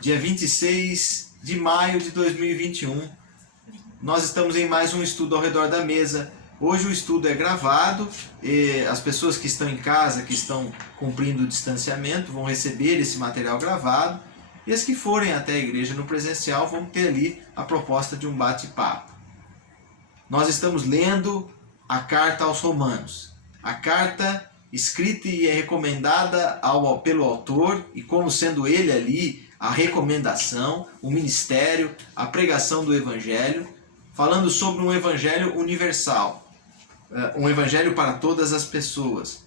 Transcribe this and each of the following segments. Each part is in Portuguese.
dia 26 de maio de 2021. Nós estamos em mais um estudo ao redor da mesa. Hoje o estudo é gravado e as pessoas que estão em casa, que estão cumprindo o distanciamento, vão receber esse material gravado. E as que forem até a igreja no presencial vão ter ali a proposta de um bate-papo. Nós estamos lendo a carta aos Romanos. A carta escrita e é recomendada pelo autor, e como sendo ele ali a recomendação, o ministério, a pregação do evangelho, falando sobre um evangelho universal, um evangelho para todas as pessoas,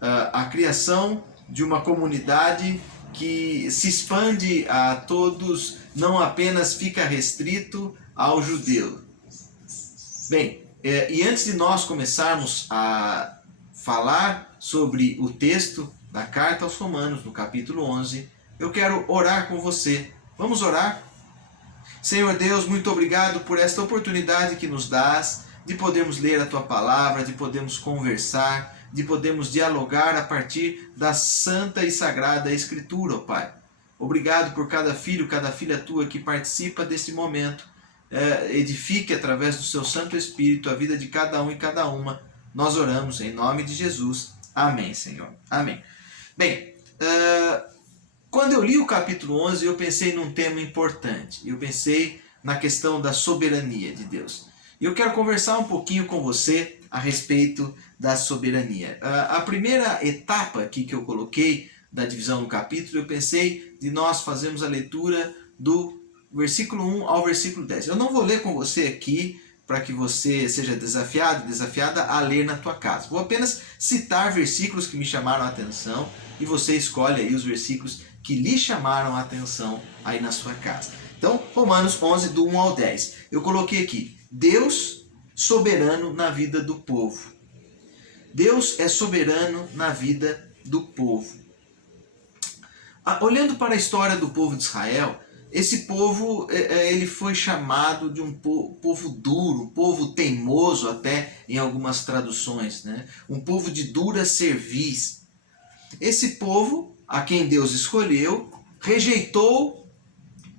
a criação de uma comunidade que se expande a todos, não apenas fica restrito ao judeu. Bem, e antes de nós começarmos a falar sobre o texto da carta aos Romanos, no capítulo 11, eu quero orar com você. Vamos orar? Senhor Deus, muito obrigado por esta oportunidade que nos dás de podermos ler a Tua Palavra, de podermos conversar, de podermos dialogar a partir da Santa e Sagrada Escritura, ó Pai. Obrigado por cada filho, cada filha Tua que participa desse momento. Edifique através do Seu Santo Espírito a vida de cada um e cada uma. Nós oramos em nome de Jesus. Amém, Senhor. Amém. Bem, quando eu li o capítulo 11, eu pensei num tema importante. Eu pensei na questão da soberania de Deus. E eu quero conversar um pouquinho com você a respeito da soberania. A primeira etapa aqui que eu coloquei da divisão do capítulo, eu pensei de nós fazermos a leitura do versículo 1 ao versículo 10. Eu não vou ler com você aqui para que você seja desafiado, desafiada a ler na tua casa. Vou apenas citar versículos que me chamaram a atenção e você escolhe aí os versículos que lhe chamaram a atenção aí na sua casa. Então, Romanos 11, do 1 ao 10. Eu coloquei aqui, Deus soberano na vida do povo. Deus é soberano na vida do povo. Olhando para a história do povo de Israel, esse povo ele foi chamado de um povo duro, um povo teimoso até em algumas traduções, né? Um povo de dura cerviz. Esse povo, a quem Deus escolheu, rejeitou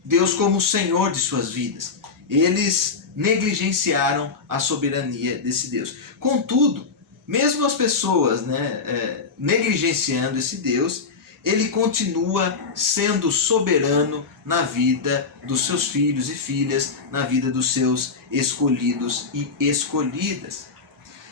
Deus como Senhor de suas vidas. Eles negligenciaram a soberania desse Deus. Contudo, mesmo as pessoas negligenciando esse Deus, ele continua sendo soberano na vida dos seus filhos e filhas, na vida dos seus escolhidos e escolhidas.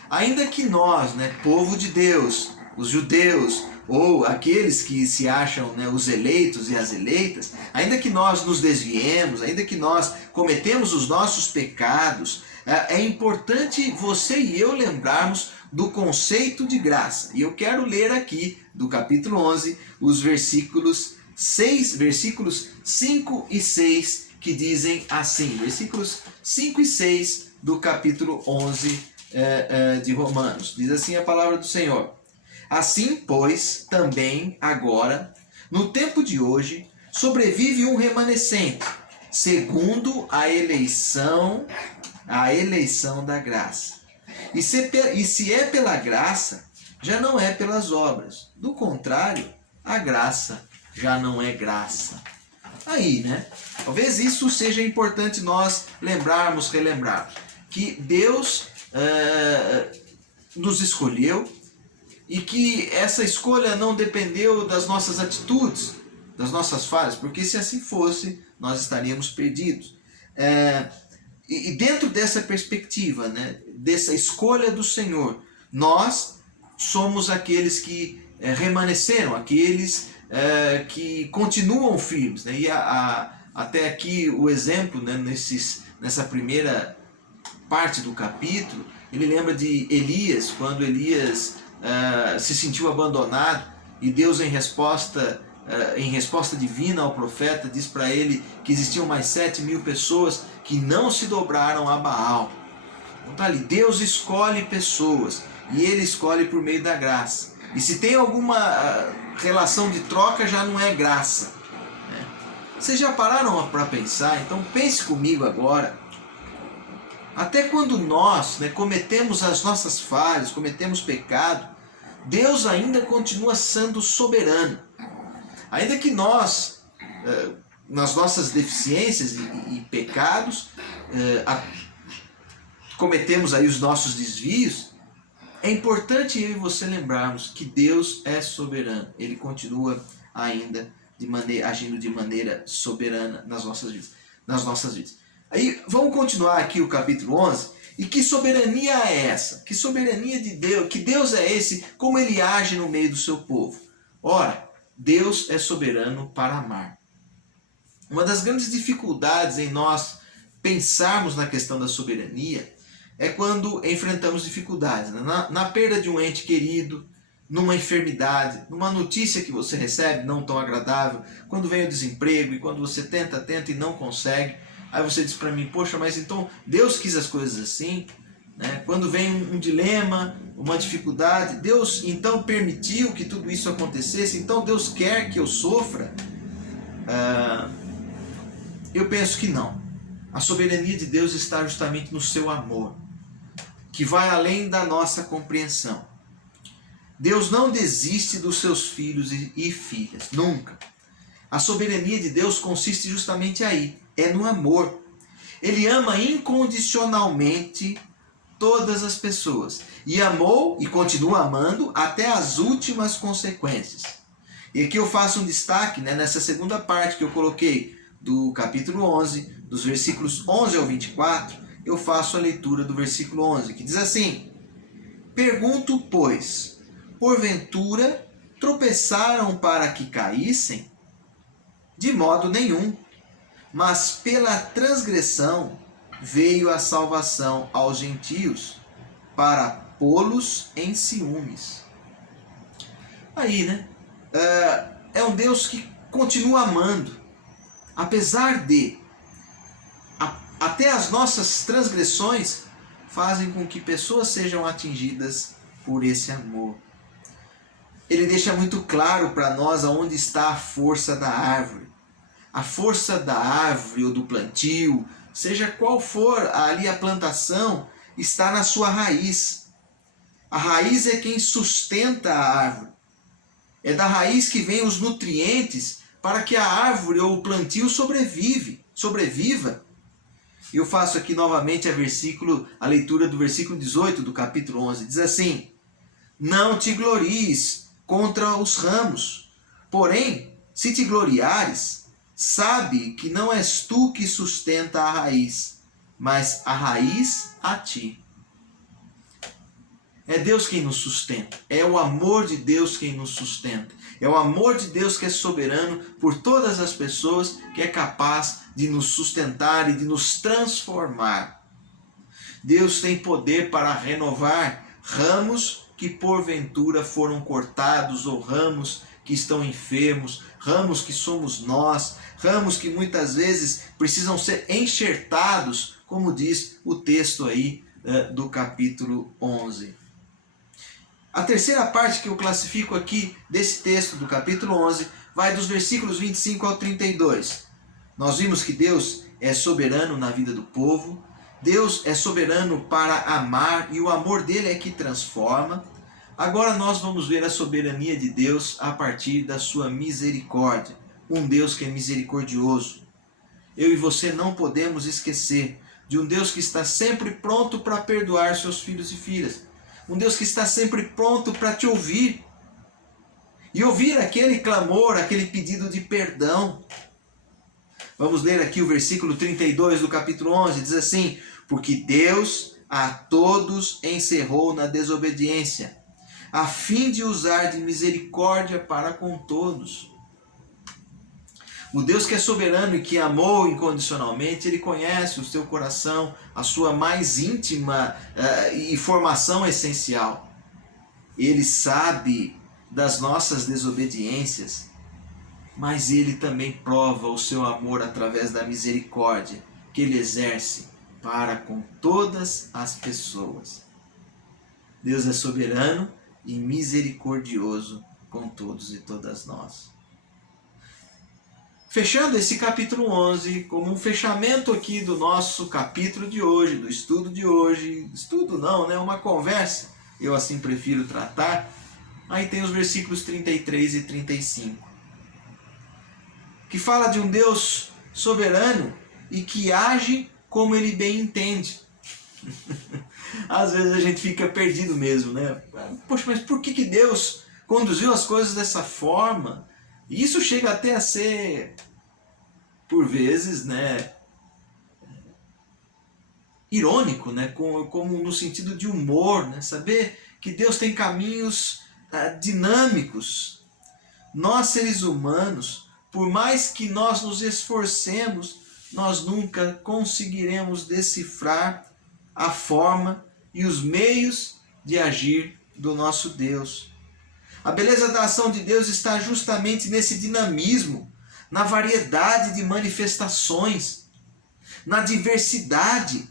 Ainda que nós, povo de Deus, os judeus, ou aqueles que se acham os eleitos e as eleitas, ainda que nós nos desviemos, ainda que nós cometemos os nossos pecados, é importante você e eu lembrarmos do conceito de graça. E eu quero ler aqui, do capítulo 11, os versículos 5 e 6, que dizem assim, versículos 5 e 6 do capítulo 11 de Romanos. Diz assim a palavra do Senhor. Assim, pois, também agora, no tempo de hoje, sobrevive um remanescente, segundo a eleição da graça. E se é pela graça, já não é pelas obras. Do contrário, a graça já não é graça. Aí, talvez isso seja importante nós relembrarmos, que Deus nos escolheu e que essa escolha não dependeu das nossas atitudes, das nossas falhas, porque se assim fosse, nós estaríamos perdidos. E dentro dessa perspectiva, dessa escolha do Senhor, nós somos aqueles que remanesceram, aqueles que continuam firmes. E até aqui o exemplo, nessa primeira parte do capítulo, ele lembra de Elias, quando Elias se sentiu abandonado e Deus em resposta divina ao profeta diz para ele que existiam mais 7.000 pessoas que não se dobraram a Baal. Então tá ali, Deus escolhe pessoas e ele escolhe por meio da graça. E se tem alguma relação de troca, já não é graça. Vocês já pararam para pensar? Então pense comigo agora. Até quando nós cometemos as nossas falhas, cometemos pecado, Deus ainda continua sendo soberano. Ainda que nós nas nossas deficiências e pecados, cometemos aí os nossos desvios, é importante eu e você lembrarmos que Deus é soberano. Ele continua ainda agindo de maneira soberana nas nossas vidas. Aí vamos continuar aqui o capítulo 11. E que soberania é essa? Que soberania de Deus? Que Deus é esse? Como ele age no meio do seu povo? Ora, Deus é soberano para amar. Uma das grandes dificuldades em nós pensarmos na questão da soberania é quando enfrentamos dificuldades, né? Na perda de um ente querido, numa enfermidade, numa notícia que você recebe não tão agradável, quando vem o desemprego e quando você tenta e não consegue, aí você diz para mim, poxa, mas então Deus quis as coisas assim, né? Quando vem um dilema, uma dificuldade, Deus então permitiu que tudo isso acontecesse, então Deus quer que eu sofra? Eu penso que não. A soberania de Deus está justamente no seu amor, que vai além da nossa compreensão. Deus não desiste dos seus filhos e filhas, nunca. A soberania de Deus consiste justamente aí, é no amor. Ele ama incondicionalmente todas as pessoas. E amou e continua amando até as últimas consequências. E aqui eu faço um destaque, né, nessa segunda parte que eu coloquei do capítulo 11, dos versículos 11 ao 24, eu faço a leitura do versículo 11, que diz assim: Pergunto, pois, porventura tropeçaram para que caíssem? De modo nenhum, mas pela transgressão veio a salvação aos gentios, para pô-los em ciúmes. Aí, né? É um Deus que continua amando, apesar de até as nossas transgressões fazem com que pessoas sejam atingidas por esse amor. Ele deixa muito claro para nós aonde está a força da árvore. A força da árvore ou do plantio, seja qual for ali a plantação, está na sua raiz. A raiz é quem sustenta a árvore. É da raiz que vêm os nutrientes para que a árvore ou o plantio sobreviva. Eu faço aqui novamente a leitura do versículo 18 do capítulo 11. Diz assim: Não te glories contra os ramos, porém, se te gloriares, sabe que não és tu que sustenta a raiz, mas a raiz a ti. É Deus quem nos sustenta. É o amor de Deus quem nos sustenta. É o amor de Deus que é soberano por todas as pessoas, que é capaz de nos sustentar e de nos transformar. Deus tem poder para renovar ramos que porventura foram cortados, ou ramos que estão enfermos, ramos que somos nós, ramos que muitas vezes precisam ser enxertados, como diz o texto aí do capítulo 11. A terceira parte que eu classifico aqui desse texto do capítulo 11 vai dos versículos 25 ao 32. Nós vimos que Deus é soberano na vida do povo, Deus é soberano para amar e o amor dele é que transforma. Agora nós vamos ver a soberania de Deus a partir da sua misericórdia, um Deus que é misericordioso. Eu e você não podemos esquecer de um Deus que está sempre pronto para perdoar seus filhos e filhas. Um Deus que está sempre pronto para te ouvir. E ouvir aquele clamor, aquele pedido de perdão. Vamos ler aqui o versículo 32 do capítulo 11. Diz assim: Porque Deus a todos encerrou na desobediência, a fim de usar de misericórdia para com todos. O Deus que é soberano e que amou incondicionalmente, Ele conhece o seu coração, a sua mais íntima informação essencial. Ele sabe das nossas desobediências, mas Ele também prova o seu amor através da misericórdia que Ele exerce para com todas as pessoas. Deus é soberano e misericordioso com todos e todas nós. Fechando esse capítulo 11, como um fechamento aqui do nosso capítulo de hoje, do estudo de hoje, estudo não, né? Uma conversa, eu assim prefiro tratar. Aí tem os versículos 33 e 35. que fala de um Deus soberano e que age como Ele bem entende. Às vezes a gente fica perdido mesmo, né? Poxa, mas por que Deus conduziu as coisas dessa forma? E isso chega até a ser, por vezes, né, irônico, né? Como no sentido de humor, né? Saber que Deus tem caminhos dinâmicos. Nós, seres humanos, por mais que nós nos esforcemos, nós nunca conseguiremos decifrar a forma e os meios de agir do nosso Deus. A beleza da ação de Deus está justamente nesse dinamismo, na variedade de manifestações, na diversidade.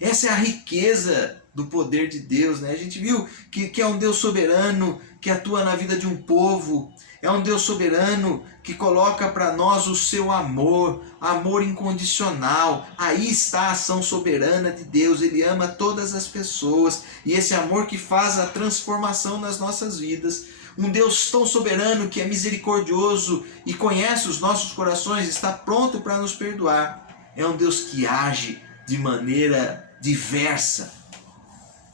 Essa é a riqueza do poder de Deus, né? A gente viu que é um Deus soberano que atua na vida de um povo. É um Deus soberano que coloca para nós o seu amor, amor incondicional. Aí está a ação soberana de Deus. Ele ama todas as pessoas. E esse amor que faz a transformação nas nossas vidas. Um Deus tão soberano que é misericordioso e conhece os nossos corações, está pronto para nos perdoar. É um Deus que age de maneira diversa.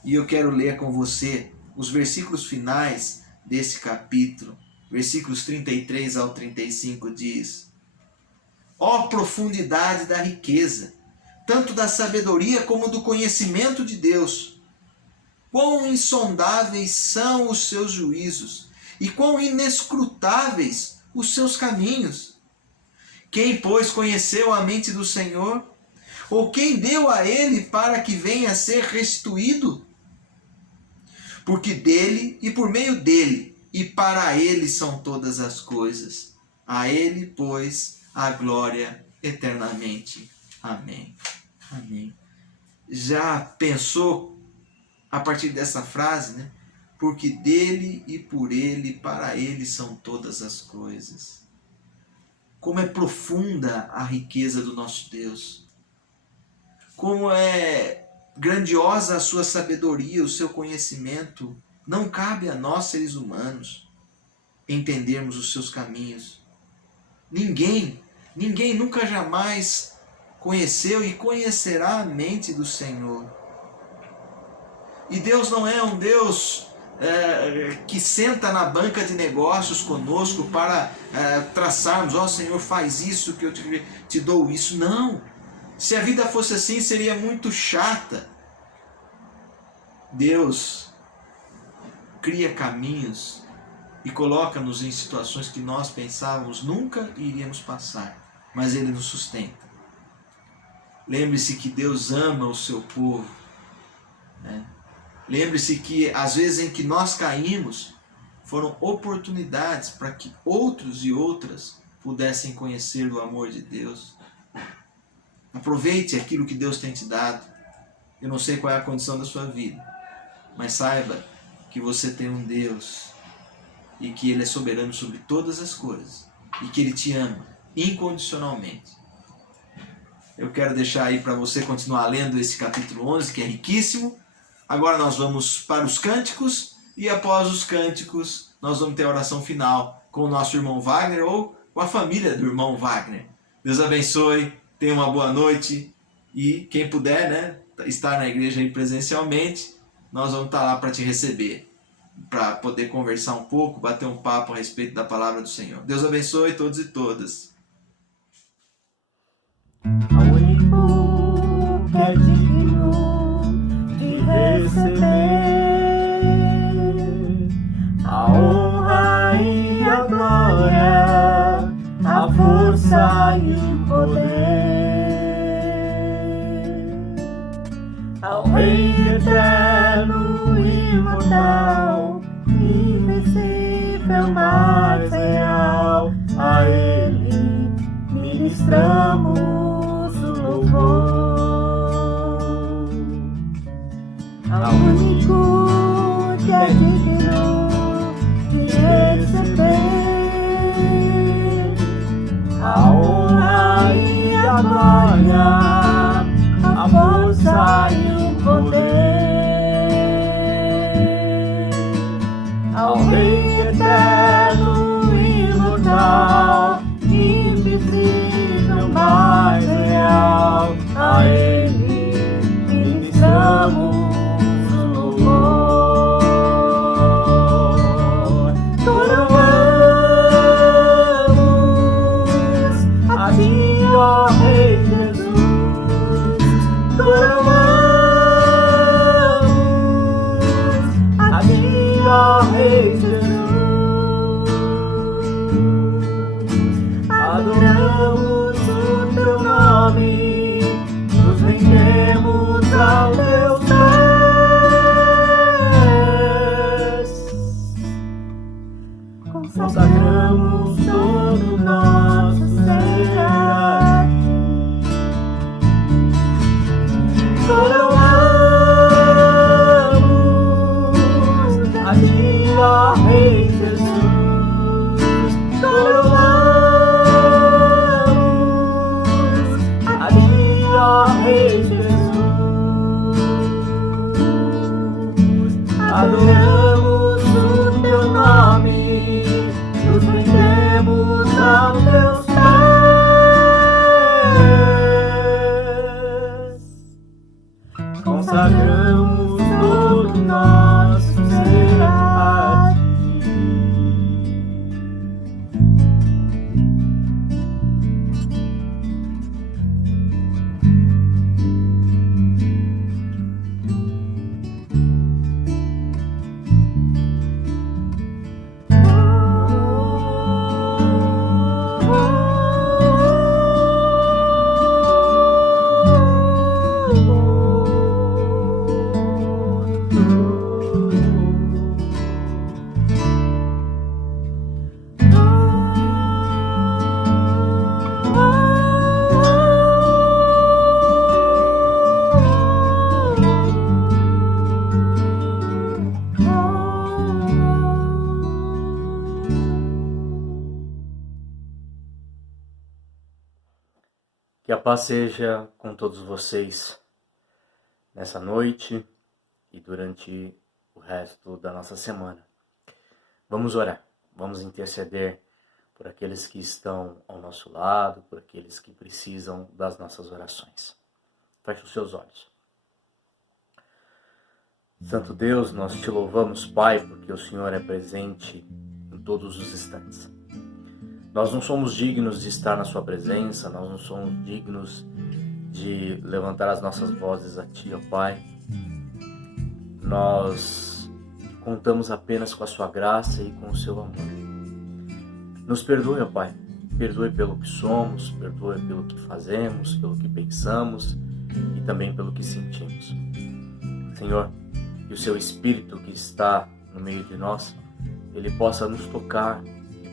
E eu quero ler com você os versículos finais desse capítulo. Versículos 33 ao 35 diz: ó profundidade da riqueza, tanto da sabedoria como do conhecimento de Deus! Quão insondáveis são os seus juízos, e quão inescrutáveis os seus caminhos! Quem, pois, conheceu a mente do Senhor? Ou quem deu a ele para que venha a ser restituído? Porque dele e por meio dele e para ele são todas as coisas. A ele, pois, a glória eternamente. Amém. Amém. Já pensou a partir dessa frase, né? Porque dele e por ele e para ele são todas as coisas. Como é profunda a riqueza do nosso Deus. Como é grandiosa a sua sabedoria, o seu conhecimento. Não cabe a nós, seres humanos, entendermos os seus caminhos. Ninguém nunca jamais conheceu e conhecerá a mente do Senhor. E Deus não é um Deus que senta na banca de negócios conosco para traçarmos, ó Senhor, faz isso que eu te dou isso. Não. Se a vida fosse assim, seria muito chata. Deus cria caminhos e coloca-nos em situações que nós pensávamos nunca iríamos passar, mas Ele nos sustenta. Lembre-se que Deus ama o seu povo, né? Lembre-se que as vezes em que nós caímos, foram oportunidades para que outros e outras pudessem conhecer do amor de Deus. Aproveite aquilo que Deus tem te dado. Eu não sei qual é a condição da sua vida, mas saiba que você tem um Deus e que Ele é soberano sobre todas as coisas e que Ele te ama incondicionalmente. Eu quero deixar aí para você continuar lendo esse capítulo 11, que é riquíssimo. Agora nós vamos para os cânticos e após os cânticos nós vamos ter a oração final com o nosso irmão Wagner ou com a família do irmão Wagner. Deus abençoe, tenha uma boa noite e quem puder, né, estar na igreja aí presencialmente, nós vamos estar lá para te receber, para poder conversar um pouco, bater um papo a respeito da palavra do Senhor. Deus abençoe todos e todas. Ao único que é digno de receber a honra e a glória, a força e o poder, ao Rei eterno, imortal, invencível, mais real, a Ele ministramos o louvor. Ao único que é digno de receber a honra e a glória, a força e o poder, ao Rei eterno, imortal, ti, ó Rei Jesus, coroamos a ti, ó Rei Jesus. Adoramos o teu nome, nos rendemos aos teus pés, consagramos todo o nosso ser a ti. Coroamos a ti, ó Rei Jesus, Rei Jesus, adoramos o teu nome, nos rendemos aos teus pés, consagramos todo o nosso ser a ti. Que a paz seja com todos vocês nessa noite e durante o resto da nossa semana. Vamos orar, vamos interceder por aqueles que estão ao nosso lado, por aqueles que precisam das nossas orações. Feche os seus olhos. Santo Deus, nós te louvamos, Pai, porque o Senhor é presente em todos os instantes. Nós não somos dignos de estar na sua presença, nós não somos dignos de levantar as nossas vozes a Ti, ó Pai. Nós contamos apenas com a sua graça e com o seu amor. Nos perdoe, ó Pai, perdoe pelo que somos, perdoe pelo que fazemos, pelo que pensamos e também pelo que sentimos. Senhor, que o seu Espírito que está no meio de nós, ele possa nos tocar,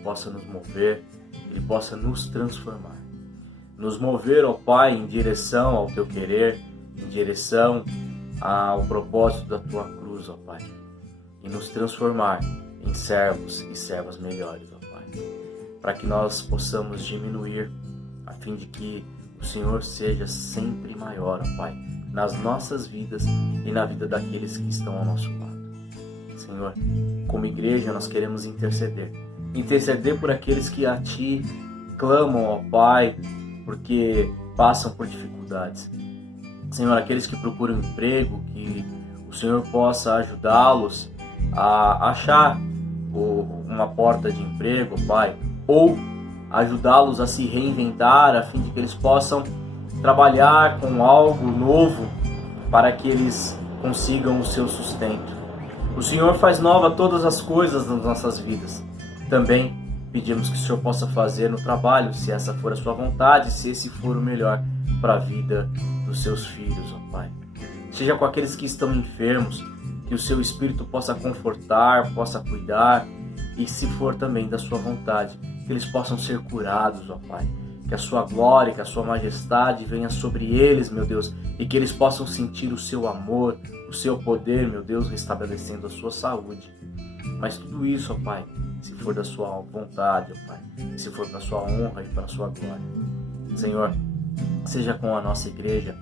possa nos mover, Ele possa nos transformar. Nos mover, ó Pai, em direção ao Teu querer, em direção ao propósito da Tua cruz, ó Pai. E nos transformar em servos e servas melhores, ó Pai. Para que nós possamos diminuir, a fim de que o Senhor seja sempre maior, ó Pai, nas nossas vidas e na vida daqueles que estão ao nosso lado. Senhor, como igreja nós queremos interceder por aqueles que a Ti clamam, ó Pai, porque passam por dificuldades. Senhor, aqueles que procuram emprego, que o Senhor possa ajudá-los a achar uma porta de emprego, Pai, ou ajudá-los a se reinventar, a fim de que eles possam trabalhar com algo novo para que eles consigam o seu sustento. O Senhor faz nova todas as coisas nas nossas vidas. Também pedimos que o Senhor possa fazer no trabalho, se essa for a sua vontade, se esse for o melhor para a vida dos seus filhos, ó Pai. Seja com aqueles que estão enfermos, que o seu Espírito possa confortar, possa cuidar, e se for também da sua vontade, que eles possam ser curados, ó Pai. Que a sua glória, que a sua majestade venha sobre eles, meu Deus, e que eles possam sentir o seu amor, o seu poder, meu Deus, restabelecendo a sua saúde. Mas tudo isso, ó Pai, se for da sua vontade, ó Pai, se for para a sua honra e para a sua glória. Senhor, seja com a nossa igreja,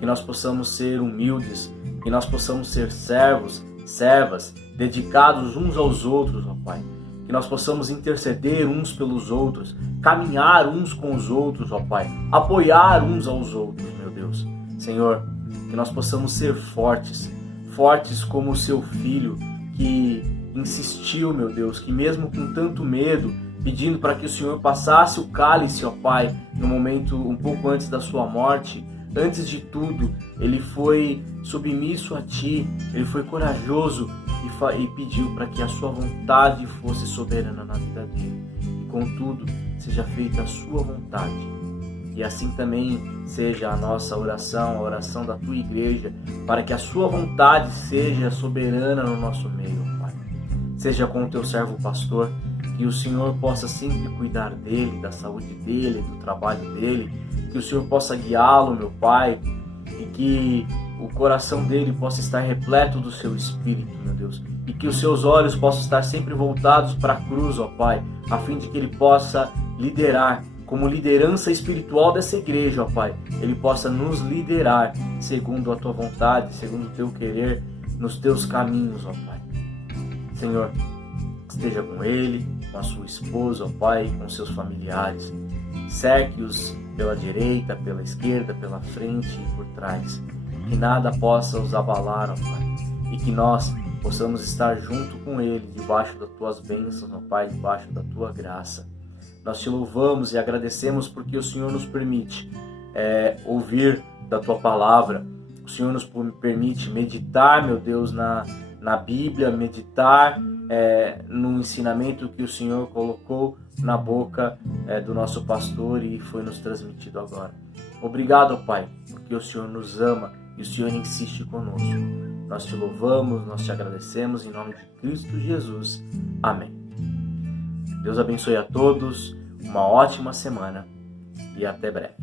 que nós possamos ser humildes, que nós possamos ser servos, servas, dedicados uns aos outros, ó Pai. Que nós possamos interceder uns pelos outros, caminhar uns com os outros, ó Pai, apoiar uns aos outros, meu Deus. Senhor, que nós possamos ser fortes, fortes como o seu filho, que insistiu, meu Deus, que mesmo com tanto medo, pedindo para que o Senhor passasse o cálice, ó Pai, no momento um pouco antes da sua morte. Antes de tudo, ele foi submisso a Ti, ele foi corajoso e pediu para que a sua vontade fosse soberana na vida dele. E contudo, seja feita a sua vontade. E assim também seja a nossa oração, a oração da Tua igreja, para que a sua vontade seja soberana no nosso meio, Pai. Seja com o Teu servo pastor, que o Senhor possa sempre cuidar dele, da saúde dele, do trabalho dele, que o Senhor possa guiá-lo, meu Pai, e que o coração dele possa estar repleto do Seu Espírito, meu Deus, e que os seus olhos possam estar sempre voltados para a cruz, ó Pai, a fim de que ele possa liderar, como liderança espiritual dessa igreja, ó Pai, ele possa nos liderar segundo a Tua vontade, segundo o Teu querer, nos Teus caminhos, ó Pai. Senhor, esteja com ele, com a sua esposa, ó Pai, com seus familiares. Cerque-os pela direita, pela esquerda, pela frente e por trás. Que nada possa os abalar, ó Pai. E que nós possamos estar junto com ele, debaixo das Tuas bênçãos, ó Pai, debaixo da Tua graça. Nós Te louvamos e agradecemos porque o Senhor nos permite ouvir da Tua palavra. O Senhor nos permite meditar, meu Deus, na Bíblia, meditar no ensinamento que o Senhor colocou na boca do nosso pastor e foi nos transmitido agora. Obrigado, Pai, porque o Senhor nos ama e o Senhor insiste conosco. Nós Te louvamos, nós Te agradecemos em nome de Cristo Jesus. Amém. Deus abençoe a todos, uma ótima semana e até breve.